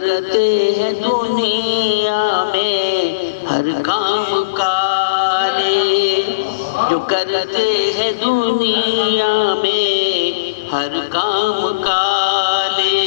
کرتے ہیں دنیا میں ہر کام کالے، جو کرتے ہیں دنیا میں ہر کام کالے۔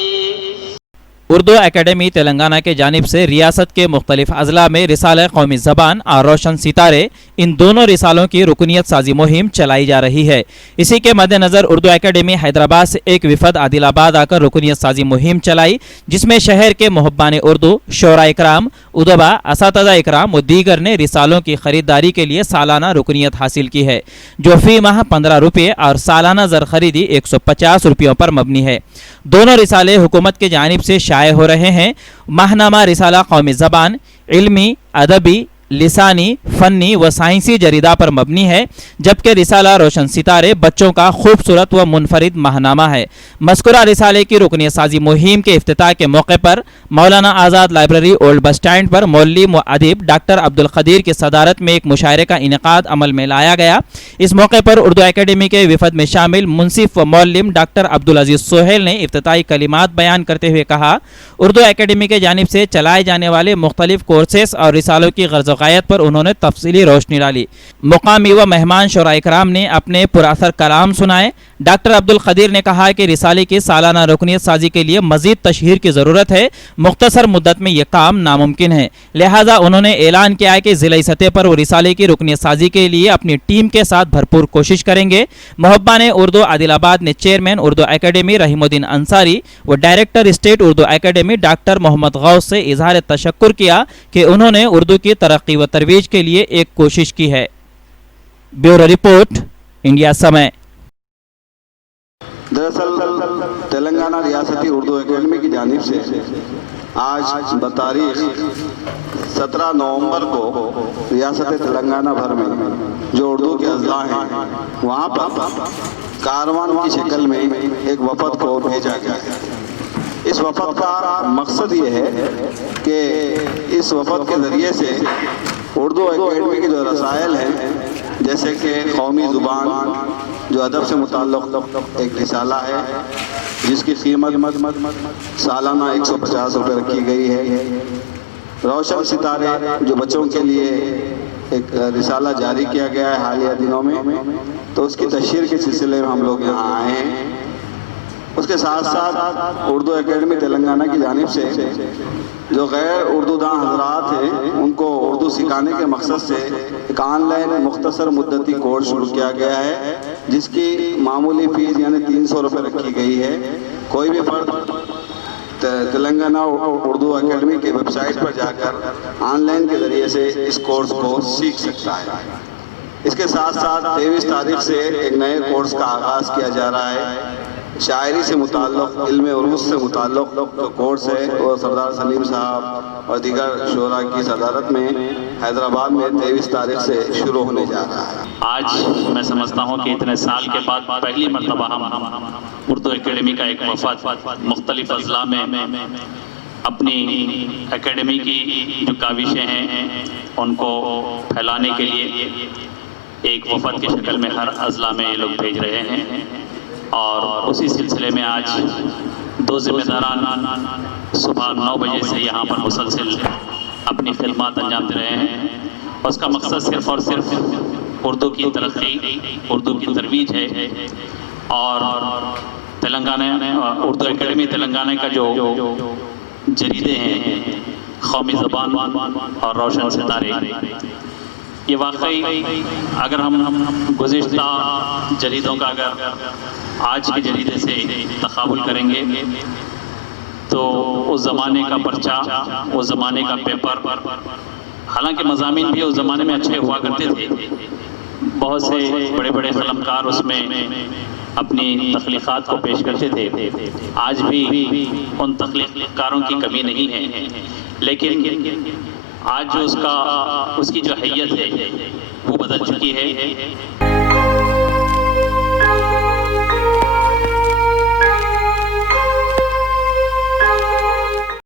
اردو اکیڈمی تلنگانہ کے جانب سے ریاست کے مختلف اضلاع میں رسالہ قومی زبان اور روشن ستارے، ان دونوں رسالوں کی رکنیت سازی مہم چلائی جا رہی ہے۔ اسی کے مد نظر اردو اکیڈمی حیدرآباد سے ایک وفد عادل آباد آ کر رکنیت سازی مہم چلائی، جس میں شہر کے محبان اردو، شعراء اکرام، ادبا، اساتذہ اکرام و دیگر نے رسالوں کی خریداری کے لیے سالانہ رکنیت حاصل کی ہے، جو فی ماہ 15 روپے اور سالانہ زر خریدی 150 روپیوں پر مبنی ہے۔ دونوں رسالے حکومت کی جانب سے شائع ہو رہے ہیں۔ ماہنامہ رسالہ قومی زبان علمی، ادبی، لسانی، فنی و سائنسی جریدہ پر مبنی ہے، جبکہ رسالہ روشن ستارے بچوں کا خوبصورت و منفرد ماہنامہ ہے۔ مذکورہ رسالے کی رکنیت سازی مہم کے افتتاح کے موقع پر Maulana Azad library old bus stand پر مولم و ادیب ڈاکٹر عبدالقدیر کی صدارت میں ایک مشاعرے کا انعقاد عمل میں لایا گیا۔ اس موقع پر اردو اکیڈمی کے وفد میں شامل منصف و مولم ڈاکٹر عبدالعزیز سہیل نے افتتاحی کلمات بیان کرتے ہوئے کہا، اردو اکیڈمی کی جانب سے چلائے جانے والے مختلف کورسز اور رسالوں کی غرض و غایت پر انہوں نے تفصیلی روشنی ڈالی۔ مقامی و مہمان شعراء اکرام نے اپنے پراثر کلام سنائے۔ ڈاکٹر عبدالقدیر نے کہا کہ رسالے کی سالانہ رکنیت سازی کے لیے مزید تشہیر کی ضرورت ہے، مختصر مدت میں یہ کام ناممکن ہے، لہٰذا انہوں نے اعلان کیا کہ ضلعی سطح پر وہ رسالے کی رکنیت سازی کے لیے اپنی ٹیم کے ساتھ بھرپور کوشش کریں گے۔ محبان اردو عادل آباد نے چیئرمین اردو اکیڈمی رحیم الدین انصاری و director state Urdu academy doctor Mohammad Ghaus سے اظہار تشکر کیا کہ انہوں نے اردو کی ترقی و ترویج کے لیے ایک کوشش کی ہے۔ بیورو رپورٹ، انڈیا سمے۔ دراصل تلنگانہ ریاستی اردو اکیڈمی کی جانب سے آج بتاریخ 17 نومبر کو ریاست تلنگانہ بھر میں جو اردو کے اضلاع ہیں وہاں پر کاروان کی شکل میں ایک وفد کو بھیجا گیا ہے۔ اس وفد کا مقصد یہ ہے کہ اس وفد کے ذریعے سے اردو اکیڈمی کے جو رسائل ہیں، جیسے کہ قومی زبان جو ادب سے متعلق ایک رسالہ ہے جس کی قیمت سالانہ 150 روپے رکھی گئی ہے، روشن ستارے جو بچوں کے لیے ایک رسالہ جاری کیا گیا ہے حالیہ دنوں میں، تو اس کی تشہیر کے سلسلے میں ہم لوگ یہاں آئے ہیں۔ اس کے ساتھ ساتھ اردو اکیڈمی تلنگانہ کی جانب سے جو غیر اردو داں حضرات ہیں ان کو اردو سکھانے کے مقصد سے ایک آن لائن مختصر مدتی کورس شروع کیا گیا ہے، جس کی معمولی فیس یعنی 300 روپے رکھی گئی ہے۔ کوئی بھی فرد تلنگانہ اردو اکیڈمی کے ویب سائٹ پر جا کر آن لائن کے ذریعے سے اس کورس کو سیکھ سکتا ہے۔ اس کے ساتھ ساتھ 23 تاریخ سے ایک نئے کورس کا آغاز کیا جا رہا ہے۔ شاعری سے متعلق، علم عروض سے متعلق جو کورس ہے وہ سردار سلیم صاحب اور دیگر شعراء کی صدارت میں حیدرآباد میں 23 تاریخ سے شروع ہونے جا رہا ہے۔ آج میں سمجھتا ہوں کہ اتنے سال کے بعد پہلی مرتبہ ہم اردو اکیڈمی کا ایک وفد مختلف اضلاع میں اپنی اکیڈمی کی جو کاوشیں ہیں ان کو پھیلانے کے لیے ایک وفد کی شکل میں ہر اضلاع میں یہ لوگ بھیج رہے ہیں، اور اسی سلسلے میں آج دو ذمہ داران صبح 9 بجے سے یہاں پر مسلسل اپنی خدمات انجام دے رہے ہیں۔ اس کا مقصد صرف اور صرف اردو کی ترقی، اردو کی ترویج ہے، اور تلنگانہ اردو اکیڈمی تلنگانہ کا جو جریدے ہیں قومی زبان اور روشن ستارے، یہ واقعی اگر ہم گزشتہ جریدوں کا اگر آج کے جریدے سے تقابل کریں گے تو اس زمانے کا پرچہ، اس زمانے کا پیپر، حالانکہ مضامین بھی اس زمانے میں اچھے ہوا کرتے تھے، بہت سے بڑے بڑے قلمکار اس میں اپنی تخلیقات کو پیش کرتے تھے، آج بھی ان تخلیقکاروں کی کمی نہیں ہے، لیکن آج جو اس کی جو حیت ہے وہ بدل چکی ہے۔